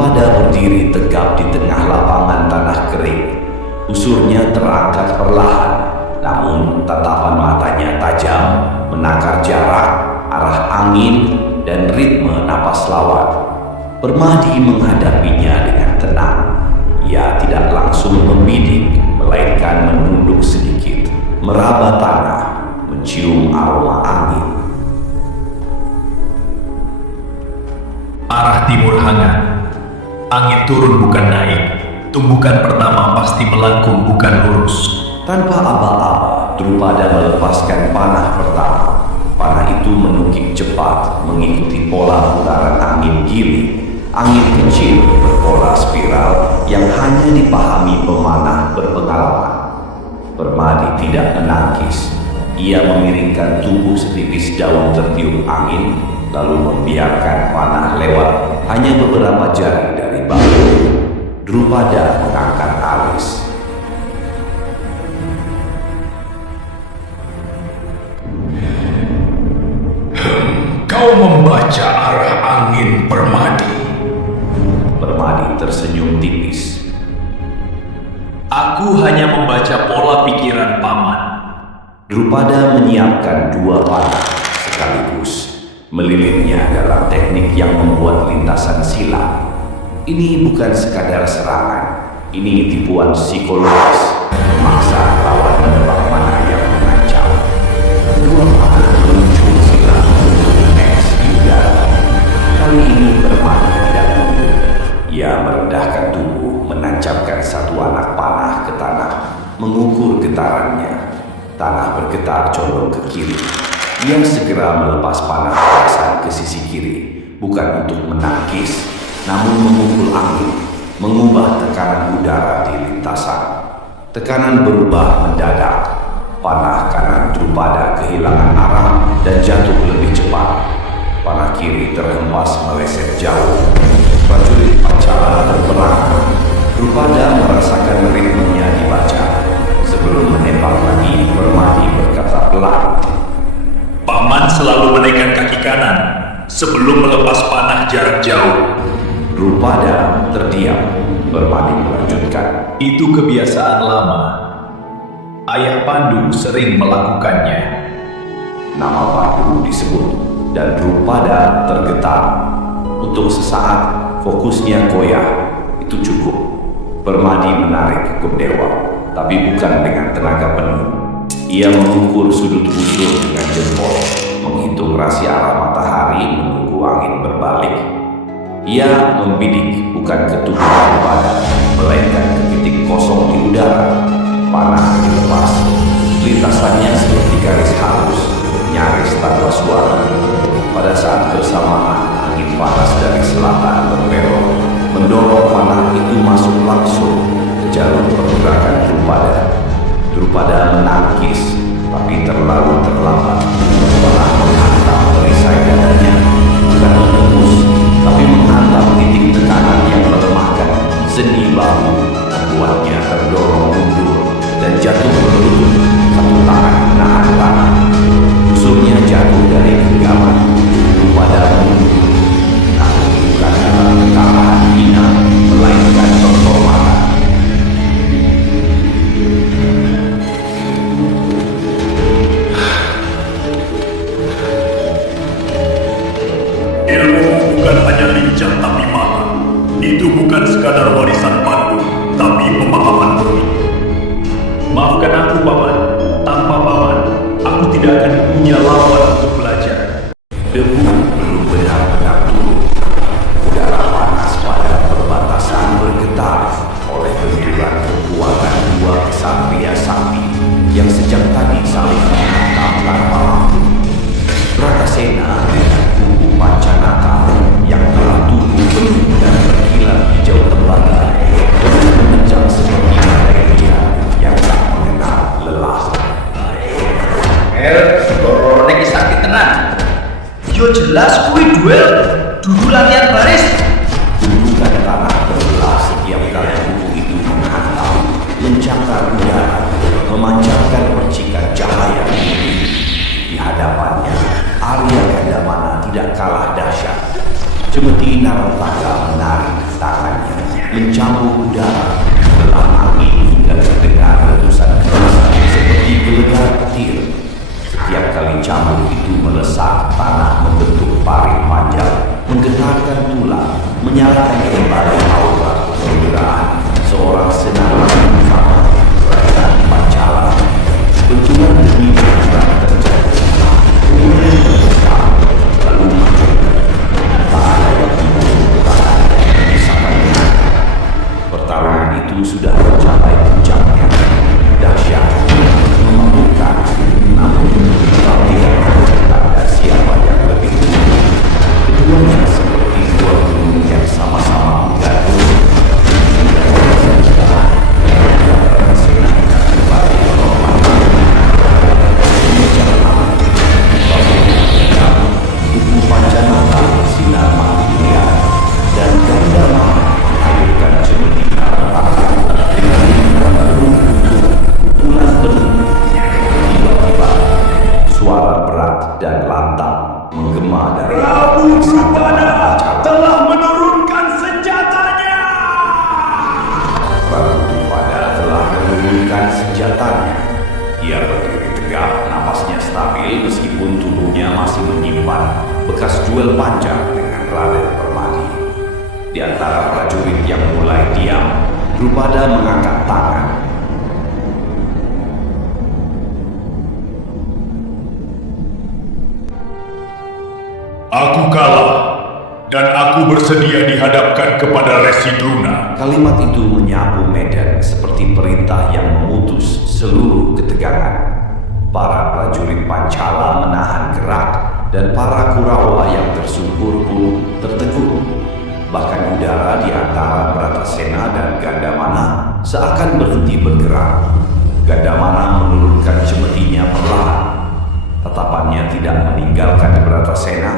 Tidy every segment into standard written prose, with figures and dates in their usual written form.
Drupada berdiri tegap di tengah lapangan tanah kering. Busurnya terangkat perlahan, namun tatapan matanya tajam, menakar jarak, arah angin, dan ritme napas lawan. Permadi menghadapinya dengan tenang. Ia tidak langsung membidik, melainkan menunduk sedikit, meraba tanah, mencium aroma angin. Arah timur hangat. Angin turun bukan naik. Tumbukan pertama pasti melengkung bukan lurus. Tanpa aba-aba, Drupada melepaskan panah pertama. Panah itu menukik cepat, mengikuti pola putaran angin giling. Angin kecil berpola spiral yang hanya dipahami pemanah berpengalaman. Permadi tidak menangkis. Ia memiringkan tubuh setipis daun tertiup angin, lalu membiarkan panah lewat hanya beberapa jari dari bahu. Drupada mengangkat alis. Kau membaca arah angin, Permadi. Permadi tersenyum tipis. Aku hanya membaca pola pikiran paman. Drupada menyiapkan dua panah sekaligus, melilitnya dalam teknik yang membuat lintasan silam. Ini bukan sekadar serangan, ini tipuan psikologis, memaksa lawan menebak mana yang mengancam. Dua panah meluncur silam untuk X di udara. Kali ini Permadi tidak mundur. Ia merendahkan tubuh, menancapkan satu anak panah ke tanah, mengukur getarannya. Tanah bergetar condong ke kiri. Ia segera melepas panah perasaan ke sisi kiri, bukan untuk menangkis, namun memukul angin, mengubah tekanan udara di lintasan. Tekanan berubah mendadak. Panah kanan Drupada kehilangan arah dan jatuh lebih cepat. Panah kiri terhempas meleset jauh. Prajurit Pancala terperangkap. Drupada merasakan ritmenya dibaca. Sebelum menembak lagi, Permadi berkata pelan. Paman selalu menaikkan kaki kanan sebelum melepas panah jarak jauh. Drupada terdiam. Permadi melanjutkan. Itu kebiasaan lama. Ayah Pandu sering melakukannya. Nama Pandu disebut dan Drupada tergetar. Untuk sesaat fokusnya goyah. Itu cukup. Permadi menarik hukum dewa, tapi bukan dengan tenaga penuh. Ia mengukur sudut busur dengan jempol, menghitung rasi arah matahari, menunggu angin berbalik. Ia membidik bukan ke tubuh Drupada, melainkan ke titik kosong di udara. Panah dilepas, lintasannya seperti garis halus, nyaris tanpa suara. Pada saat bersamaan, angin panas dari selatan berbelok, mendorong panah itu masuk langsung ke jalur pergerakan Drupada. Drupada menangkis, tapi terlalu terlambat. Panah menghantam perisai dadanya, bukan menembus, tapi menghantam titik tekanan yang melemahkan sendi bahu, membuatnya terdorong mundur dan jatuh berlutut, satu tangan menahan tanah. Busurnya jatuh dari genggaman. Drupada mundur, namun bukan dalam kekalahan hina, melainkan penghormatan. Ilmu bukan hanya lincah tapi matang. Itu bukan sekadar warisan Pandu, tapi pemahaman bumi. Maafkan aku, Paman. Tanpa Paman, aku tidak akan punya lawan untuk belajar. Debu belum benar-benar turun. Udara panas pada perbatasan bergetar oleh benturan kekuatan dua kesatria sakti yang sejak tadi saling menentang tanpa ampun. Bratasena dengan kubu Pancanaka yang telah tumbuh penuh dan berkilau hijau tembaga mencambuk udara, belah angin hingga terdengar letusan keras seperti gelegar petir. Setiap kali cambuk itu melesat, tanah membentuk parit panjang, menggetarkan tulang, menyalakan kembali aura kegembiraan seorang senarai utama kerajaan Pancala. Benturan demi benturan terjadi, kemudian berbesar, lalu maju. Tak ada yang bisa bayangkan. Pertarungan itu sudah mencapai puncaknya. Dahsyat, memabukkan, namun tidak ada siapa yang lebih unggul. Keduanya seperti dua gunung yang sama-sama menggantung. Buku Pancanata bersinar makin liar dan Gandama menghayurkan cemeti ratakan dengan lingkaran runtuh pukulan penuh. Tiba-tiba suara berat dan lantang menggema dari Prabu Drupada telah menurunkan senjatanya. Prabu Drupada telah menurunkan senjatanya. Ia berdiri tegak, napasnya stabil meskipun tubuhnya masih menyimpan bekas duel panjang dengan Raden Permadi. Di antara prajurit yang mulai diam, Drupada mengangkat tangan. Aku kalah, dan aku bersedia dihadapkan kepada Resi Druna. Kalimat itu menyapu medan seperti perintah yang memutus seluruh ketegangan. Para prajurit Pancala menahan gerak dan para Kurawa yang tersungkur pun tertegun. Bahkan udara di antara Bratasena dan Gandamana seakan berhenti bergerak. Gandamana menurunkan cemetinya perlahan. Tatapannya tidak meninggalkan Bratasena,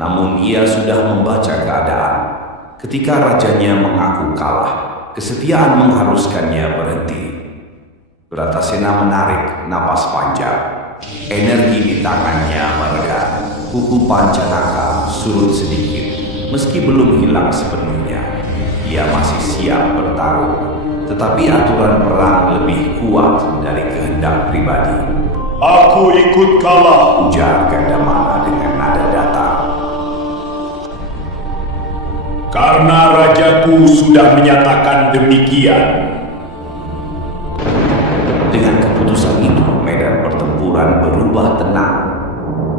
namun ia sudah membaca keadaan. Ketika rajanya mengaku kalah, kesetiaan mengharuskannya berhenti. Bratasena menarik napas panjang. Energi di tangannya mereda. Kuku Pancanaka surut sedikit, meski belum hilang sepenuhnya. Ia masih siap bertarung, tetapi aturan perang lebih kuat dari kehendak pribadi. Aku ikut kalah, Ujar Gandamana dengan nada datar. karena rajaku sudah menyatakan demikian. Dengan keputusan itu, medan pertempuran berubah tenang.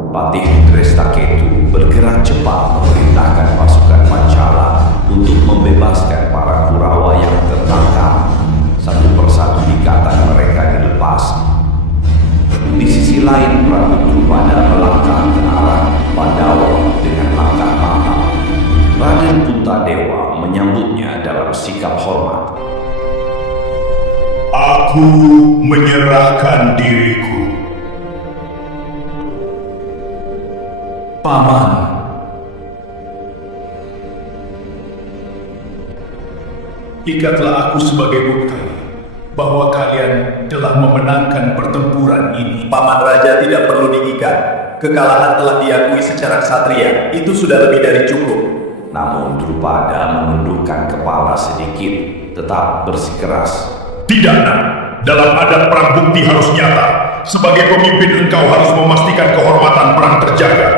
Patih Drestaketu bergerak cepat memerintahkan pasukan Pancala untuk membebaskan para Kurawa yang tertangkap. Satu persatu ikatan mereka dilepas. Di sisi lain, Prabu Drupada melangkah ke arah Pandawa dengan langkah mantap. Raden Puntadewa menyambutnya dalam sikap hormat. Aku menyerahkan diriku. Paman, Ikatlah aku sebagai bukti bahwa kalian telah memenangkan pertempuran ini. Paman Raja tidak perlu diikat. Kekalahan telah diakui secara ksatria. Itu sudah lebih dari cukup. Namun Drupada menundukkan kepala sedikit, tetap bersikeras. Tidak, Nak. Dalam adat perang bukti harus nyata. Sebagai pemimpin engkau harus memastikan kehormatan perang terjaga.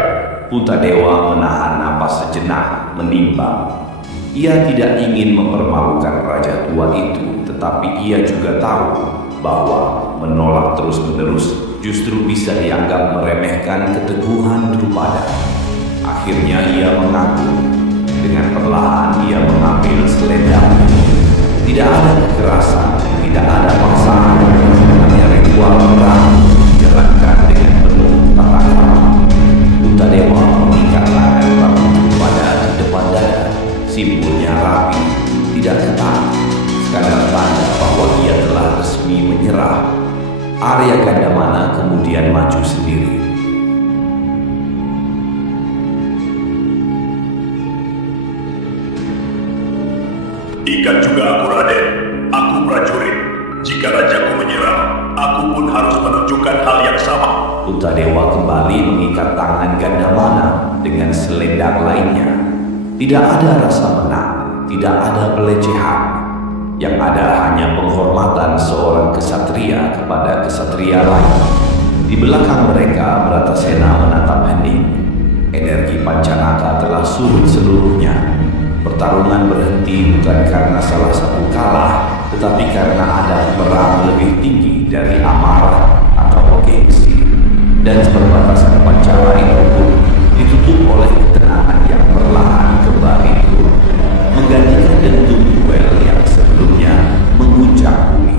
Puntadewa menahan napas sejenak, menimbang. Ia tidak ingin mempermalukan raja tua itu, tetapi ia juga tahu bahwa menolak terus-menerus justru bisa dianggap meremehkan keteguhan Drupada. Akhirnya ia mengaku. Dengan perlahan ia mengambil selendang. Tidak ada kekerasan, tidak ada paksaan, hanya ritual perang dijalankan dengan penuh tata krama. Puntadewa mengikat tangan Prabu Drupada di depan dada. Simpulnya rapi, tidak ketat, sekadar tanda bahwa ia telah resmi menyerah. Arya Gandamana kemudian maju sendiri. Ikat juga aku, Raden. Aku prajurit. Jika rajaku menyerah, aku pun harus menunjukkan hal yang sama. Puntadewa kembali mengikat tangan Gandamana dengan selendang lainnya. Tidak ada rasa menang, tidak ada pelecehan. Yang ada hanya penghormatan seorang kesatria kepada kesatria lain. Di belakang mereka, Bratasena menatap hening. Energi Pancanaka telah surut seluruhnya. Pertarungan berhenti bukan karena salah satu kalah, tetapi karena ada perang lebih tinggi dari amarah atau gengsi. Dan perbatasan Pancala itu pun ditutup oleh ketenangan yang perlahan kembali turun, menggantikan dentum duel yang sebelumnya mengguncang bumi.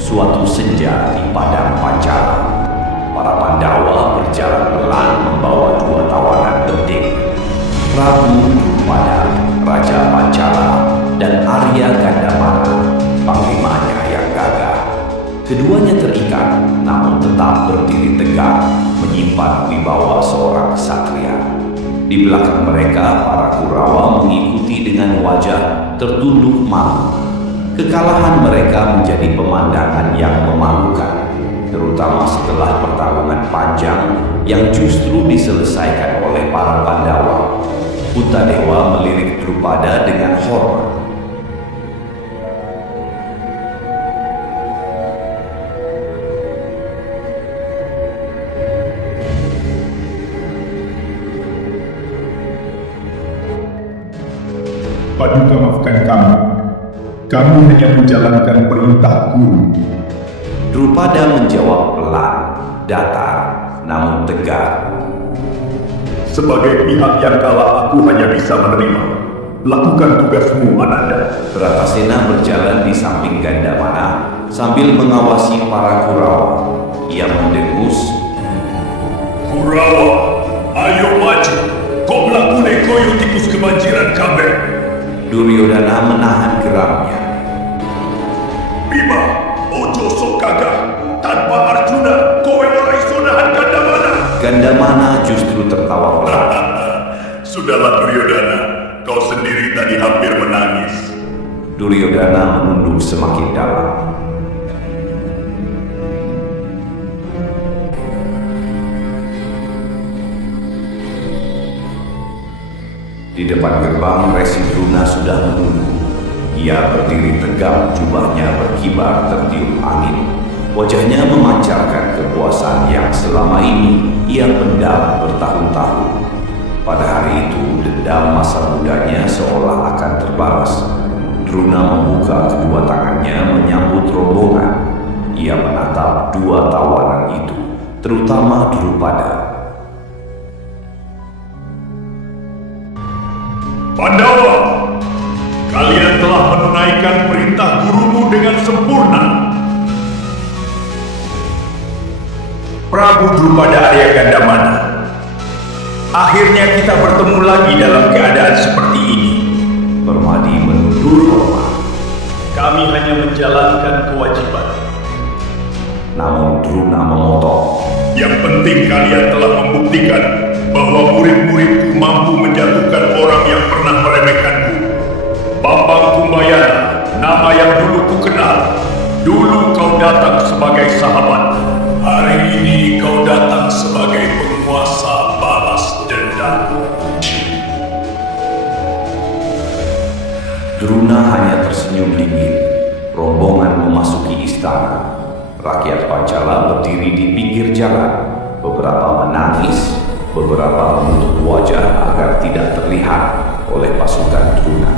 Suatu senja di padang Pancala, para Pandawa berjalan pelan membawa dua tawanan penting, Prabu Drupada, Raja Pancala, dan Arya Gandamana, panglimanya yang gagah. Keduanya terikat, namun tetap berdiri tegak, menyimpan wibawa seorang ksatria. Di belakang mereka, para Kurawa mengikuti dengan wajah tertunduk malu. Kekalahan mereka menjadi pemandangan yang memalukan, terutama setelah pertarungan panjang yang justru diselesaikan oleh para Pandawa. Utadewa melirik Drupada dengan hormat. Paduka, maafkan kami. Kami hanya menjalankan perintah guru. Drupada menjawab pelan, datar, namun tegar. Sebagai pihak yang kalah, aku hanya bisa menerima. Lakukan tugasmu, Ananda. Bratasena berjalan di samping Gandamana sambil mengawasi para Kurawa. Ia mendengus, Kurawa, ayo maju. Kau melakukan koyo tikus kebanjiran kabeh. Duryodhana menahan geramnya. Bima, ojo sok gagah. Tanpa Arjuna, kowe ora iso nahan Gandamana. Gandamana justru tertawa pelan. Sudahlah Duryodhana, kau sendiri tadi hampir menangis. Duryodhana menunduk semakin dalam. Di depan gerbang, Resi Druna sudah menunggu. Ia berdiri tegak, jubahnya berkibar tertiup angin. Wajahnya memancarkan kepuasan yang selama ini ia pendam bertahun-tahun. Pada hari itu, dendam masa mudanya seolah akan terbalas. Druna membuka kedua tangannya menyambut rombongan. Ia menatap dua tawanan itu, terutama Drupada. Pandawa, kalian telah menunaikan perintah gurumu dengan sempurna. Prabu Drupada Arya Gandamana, akhirnya kita bertemu lagi dalam keadaan seperti ini. Permadi menundur hormat. Kami hanya menjalankan kewajiban. Namun Druna memotong. Yang penting kalian telah membuktikan bahwa murid-muridku mampu menjatuhkan orang yang pernah meremehkanku. Bambang Kumbayana, nama yang dulu ku kenal. Dulu kau datang sebagai sahabat. Hari ini kau datang sebagai penguasa balas dendam. Druna hanya tersenyum dingin. Rombongan memasuki istana. Rakyat Pancala berdiri di pinggir jalan. Beberapa menangis, beberapa menutup wajah agar tidak terlihat oleh pasukan Druna.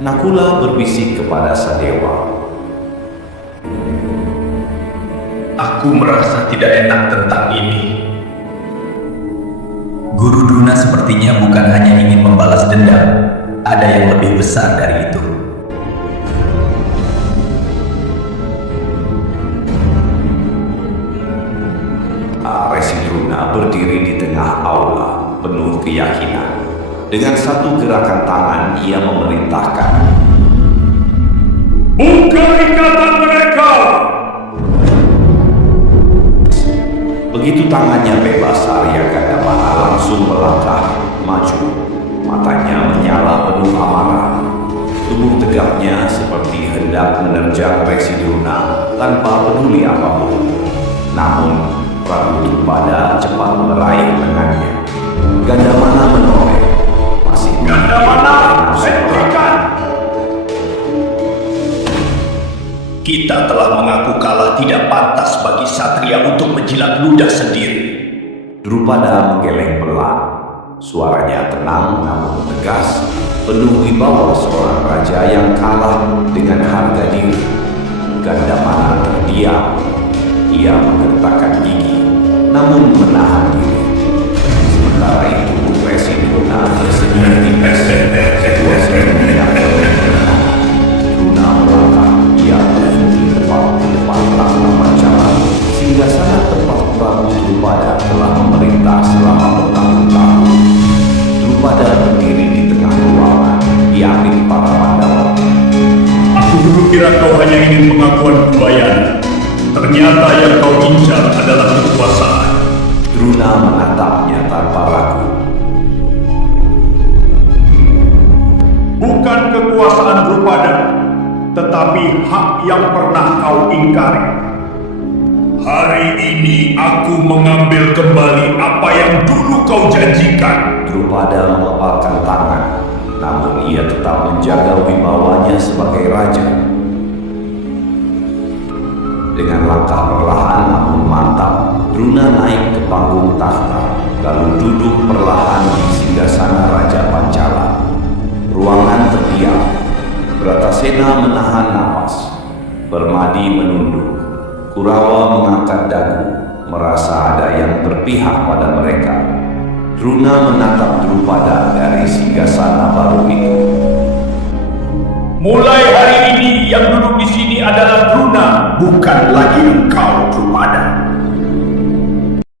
Nakula berbisik kepada Sadewa. Aku merasa tidak enak tentang ini. Guru Druna sepertinya bukan hanya ingin membalas dendam, ada yang lebih besar dari itu. Resi Druna berdiri di tengah aula, penuh keyakinan. Dengan satu gerakan tangan, ia memerintahkan, Buka ikatan mereka! begitu tangannya bebas, Arya Gandamana langsung melangkah maju. Matanya menyala penuh amarah. Tubuh tegapnya seperti hendak menerjang Resi Druna tanpa peduli apapun. Namun Prabu Drupada cepat meraih lengannya. Gandamana menoleh, masih Gandamana, memiliki hentikan! Kita telah mengaku kalah tidak pantas bagi Satria untuk menjilat ludah sendiri. Drupada menggeleng pelan. Suaranya tenang namun tegas, penuh wibawa seorang raja yang kalah dengan harga diri. Gandamana terdiam. Ia menggertakkan gigi, namun menahan diri. Sementara itu, Presiden Druna tersenyum tipis. Situasi yang berbeda. Druna melangkah. Ia berhenti tepat di depan tahta Pancala, sehingga sangat tepat Prabu Drupada telah memerintah selama bertahun-tahun. Drupada berdiri di tengah ruangan, diapit para Pandawa. Aku dulu kira kau hanya ingin pengakuan kubayana. Ternyata yang kau incar adalah kekuasaan. Druna menatapnya tanpa ragu. Bukan kekuasaan Drupada, tetapi hak yang pernah kau ingkari. Hari ini aku mengambil kembali apa yang dulu kau janjikan. Drupada mengepalkan tangan, namun ia tetap menjaga wibawanya sebagai raja. Dengan langkah perlahan namun mantap, Druna naik ke panggung tahta, lalu duduk perlahan di singgasana Raja Pancala. Ruangan terdiam. Bratasena menahan napas. Permadi menunduk. Kurawa mengangkat dagu, merasa ada yang berpihak pada mereka. Druna menatap Drupada dari singgasana baru itu. Mulai hari ini yang duduk di sini adalah Druna, bukan lagi engkau, Drupada.